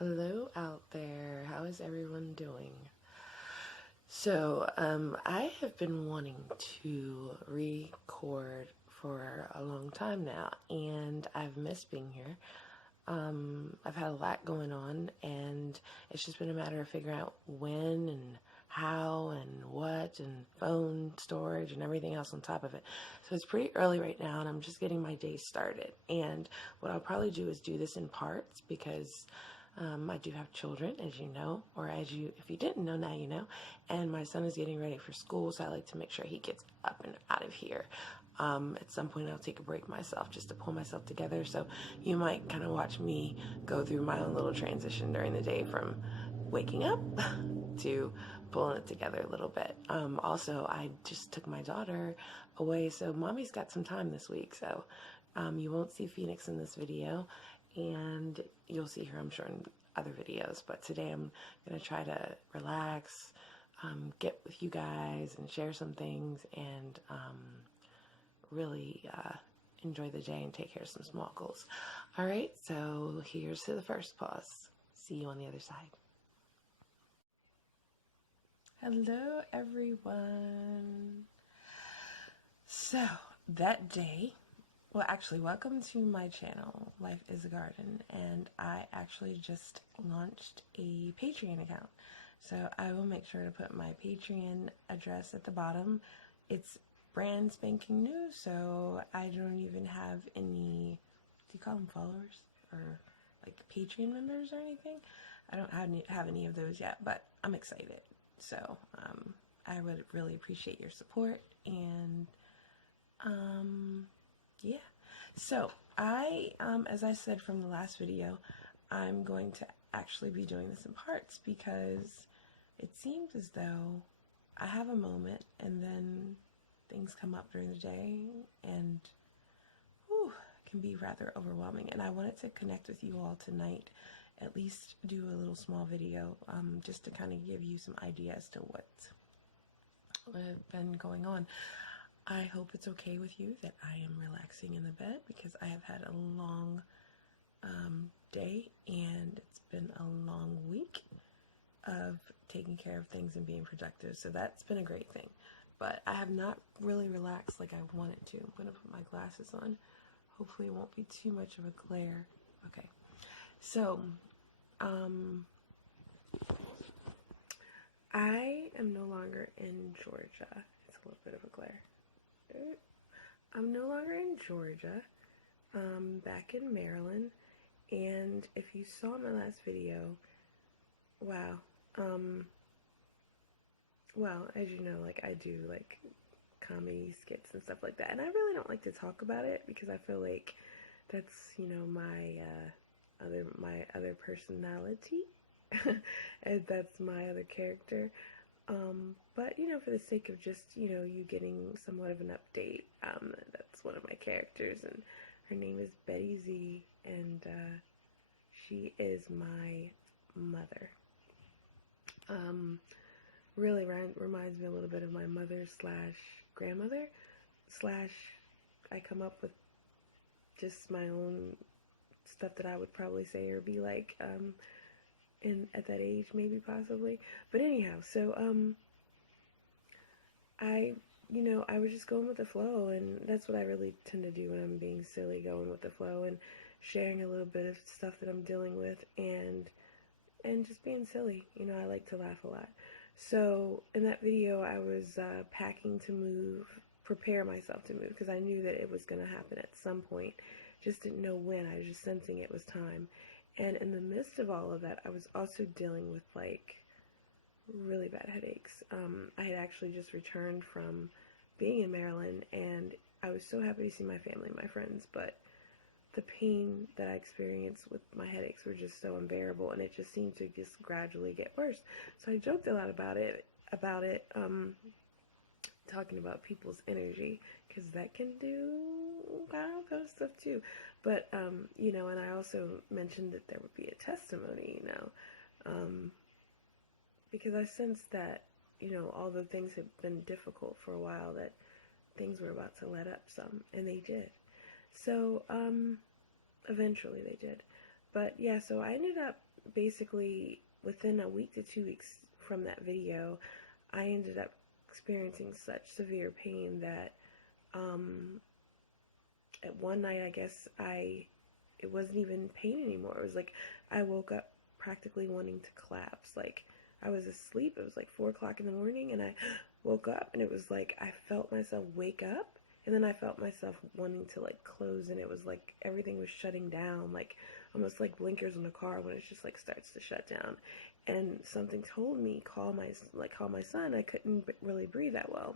Hello out there. How is everyone doing? So, I have been wanting to record for a long time now, and I've missed being here. I've had a lot going on, and it's just been a matter of figuring out when and how and what and phone storage and everything else on top of it. So it's pretty early right now, and I'm just getting my day started. And what I'll probably do is do this in parts because I do have children, as you know, or if you didn't know, now you know. And my son is getting ready for school, so I like to make sure he gets up and out of here. At some point, I'll take a break myself just to pull myself together. So you might kind of watch me go through my own little transition during the day from waking up to pulling it together a little bit. Also, I just took my daughter away, so mommy's got some time this week. So you won't see Phoenix in this video, and you'll see her, I'm sure, in other videos. But today I'm going to try to relax, get with you guys and share some things, and really enjoy the day and take care of some small goals. All right, so here's to the first pause. See you on the other side. Hello, everyone. So, that day, well, actually, welcome to my channel, Life is a Garden, and I actually just launched a Patreon account. So I will make sure to put my Patreon address at the bottom. It's brand spanking new, so I don't even have any, do you call them followers? Or like Patreon members or anything? I don't have any of those yet, but I'm excited. So I would really appreciate your support, and yeah. So I, as I said from the last video, I'm going to actually be doing this in parts because it seems as though I have a moment and then things come up during the day and whew, can be rather overwhelming. And I wanted to connect with you all tonight, at least do a little small video, just to kind of give you some ideas to what's been going on. I hope it's okay with you that I am relaxing in the bed because I have had a long day, and it's been a long week of taking care of things and being productive. So that's been a great thing. But I have not really relaxed like I wanted to. I'm going to put my glasses on. Hopefully it won't be too much of a glare. Okay. So, I am no longer in Georgia. It's a little bit of a glare. I'm no longer in Georgia, back in Maryland, and if you saw my last video, wow, well, as you know, like, I do, like, comedy skits and stuff like that, and I really don't like to talk about it, because I feel like that's, you know, my other personality, and that's my other character. But, you know, for the sake of just, you know, you getting somewhat of an update, that's one of my characters, and her name is Betty Z, and she is my mother. Really reminds me a little bit of my mother slash grandmother slash I come up with just my own stuff that I would probably say or be like, at that age, maybe, possibly. But anyhow, so I was just going with the flow, and that's what I really tend to do when I'm being silly, going with the flow and sharing a little bit of stuff that I'm dealing with, and just being silly. You know, I like to laugh a lot. So in that video, I was packing to move, prepare myself to move, because I knew that it was going to happen at some point. Just didn't know when. I was just sensing it was time. And in the midst of all of that, I was also dealing with, like, really bad headaches. I had actually just returned from being in Maryland, and I was so happy to see my family and my friends, but the pain that I experienced with my headaches were just so unbearable, and it just seemed to just gradually get worse. So I joked a lot about it, talking about people's energy, because that can do kind of stuff too. But, you know, and I also mentioned that there would be a testimony, you know, because I sensed that, you know, although things had been difficult for a while, that things were about to let up some, and they did. So, eventually they did. But yeah, so I ended up basically, within a week to 2 weeks from that video, I ended up experiencing such severe pain that at one night, I guess it wasn't even pain anymore. It was like I woke up practically wanting to collapse. Like I was asleep. It was like 4 o'clock in the morning, and I woke up, and it was like I felt myself wake up, and then I felt myself wanting to like close, and it was like everything was shutting down, like almost like blinkers on a car when it just like starts to shut down. And something told me call my son. I couldn't really breathe that well,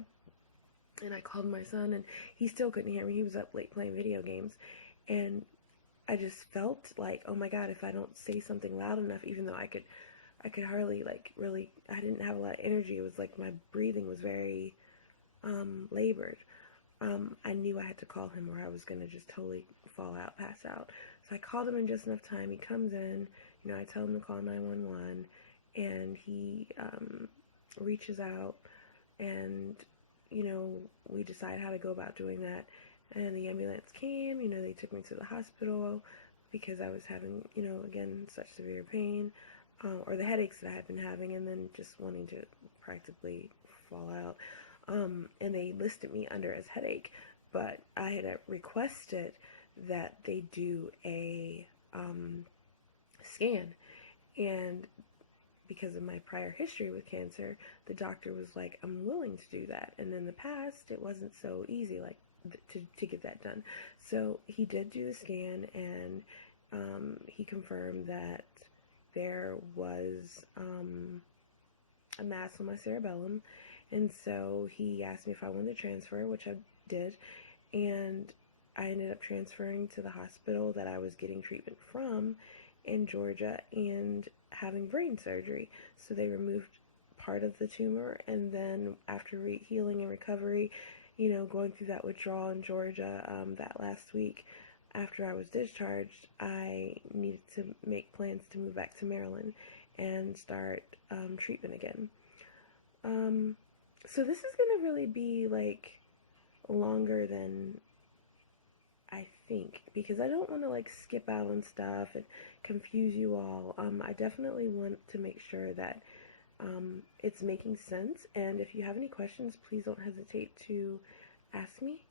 and I called my son, and he still couldn't hear me. He was up late playing video games, and I just felt like, oh my God, if I don't say something loud enough, even though I could hardly like really, I didn't have a lot of energy. It was like my breathing was very labored. I knew I had to call him or I was gonna just totally fall out, pass out. So I called him in just enough time. He comes in, I tell him to call 911, and he reaches out, and we decide how to go about doing that. And the ambulance came, they took me to the hospital because I was having, again, such severe pain, or the headaches that I had been having, and then just wanting to practically fall out. And they listed me under as headache, but I had requested that they do a scan. And because of my prior history with cancer, the doctor was like, I'm willing to do that. And in the past, it wasn't so easy, like, to get that done. So he did do the scan, and he confirmed that there was a mass on my cerebellum. And so he asked me if I wanted to transfer, which I did. And I ended up transferring to the hospital that I was getting treatment from in Georgia and having brain surgery. So they removed part of the tumor, and then after healing and recovery, going through that withdrawal in Georgia that last week after I was discharged, I needed to make plans to move back to Maryland and start treatment again. So this is going to really be like longer than I think, because I don't want to like skip out on stuff and confuse you all. I definitely want to make sure that it's making sense, and if you have any questions, please don't hesitate to ask me.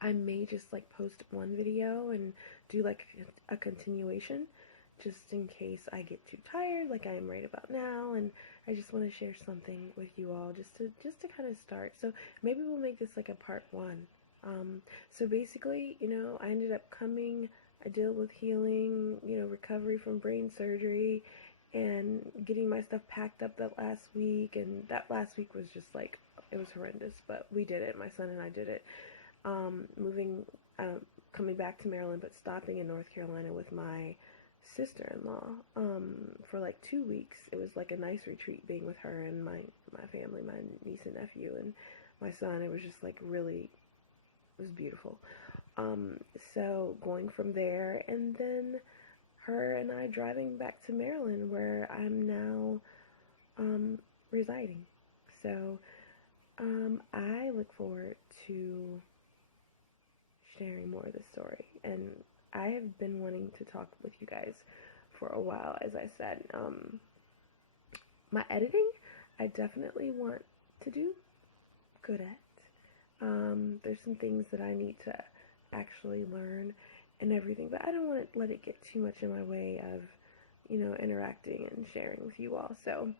I may just like post one video and do like a continuation, just in case I get too tired, like I am right about now, and I just want to share something with you all, just to kind of start. So maybe we'll make this like a part one. So basically, I ended up I dealt with healing, recovery from brain surgery, and getting my stuff packed up that last week. And that last week was just like, it was horrendous, but we did it. My son and I did it. Coming back to Maryland, but stopping in North Carolina with my sister-in-law for like 2 weeks. It was like a nice retreat being with her and my family, my niece and nephew, and my son. It was just like really, it was beautiful. So going from there, and then her and I driving back to Maryland, where I'm now residing. So I look forward to sharing more of the story, and I have been wanting to talk with you guys for a while. As I said, my editing, I definitely want to do good at. There's some things that I need to actually learn and everything, but I don't want to let it get too much in my way of, interacting and sharing with you all. So,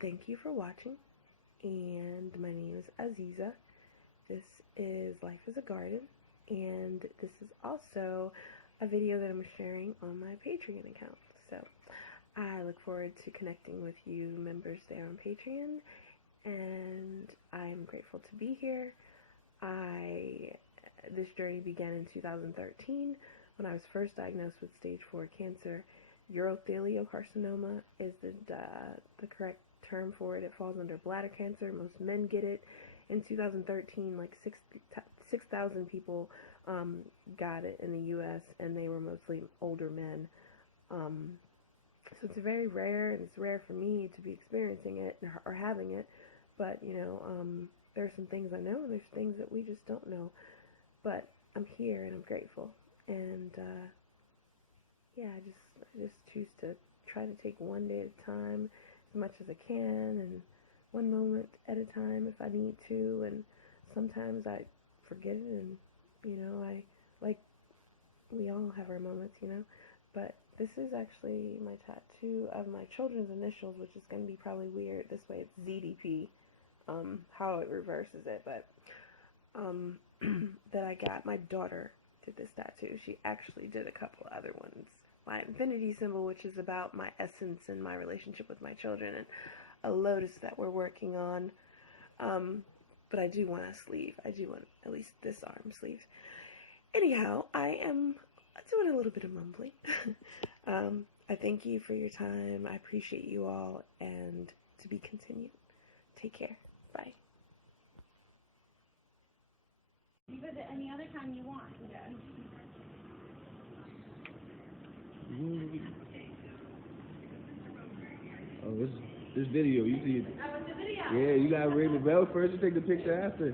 thank you for watching, and my name is Aziza. This is Life is a Garden, and this is also a video that I'm sharing on my Patreon account. So, I look forward to connecting with you members there on Patreon, and I'm grateful to be here. This journey began in 2013 when I was first diagnosed with stage 4 cancer. Urothelial is the correct term for it. It falls under bladder cancer. Most men get it. In 2013, like 6,000 people got it in the U.S., and they were mostly older men. So it's very rare, and it's rare for me to be experiencing it or having it. But, there are some things I know, and there's things that we just don't know. But I'm here, and I'm grateful. And, yeah, I just choose to try to take one day at a time as much as I can, and one moment at a time if I need to. And sometimes I forget it, and I like we all have our moments, But this is actually my tattoo of my children's initials, which is going to be probably weird. This way it's ZDP, how it reverses it, but um, that I got. My daughter did this tattoo. She actually did a couple other ones. My infinity symbol, which is about my essence and my relationship with my children, and a lotus that we're working on. But I do want a sleeve. I do want at least this arm sleeve. Anyhow, I am doing a little bit of mumbling. I thank you for your time. I appreciate you all, and to be continued. Take care. Bye. You visit any other time you want. Yeah. Oh, this video. You see it? That was the video. Yeah, you gotta ring the bell first and take the picture after.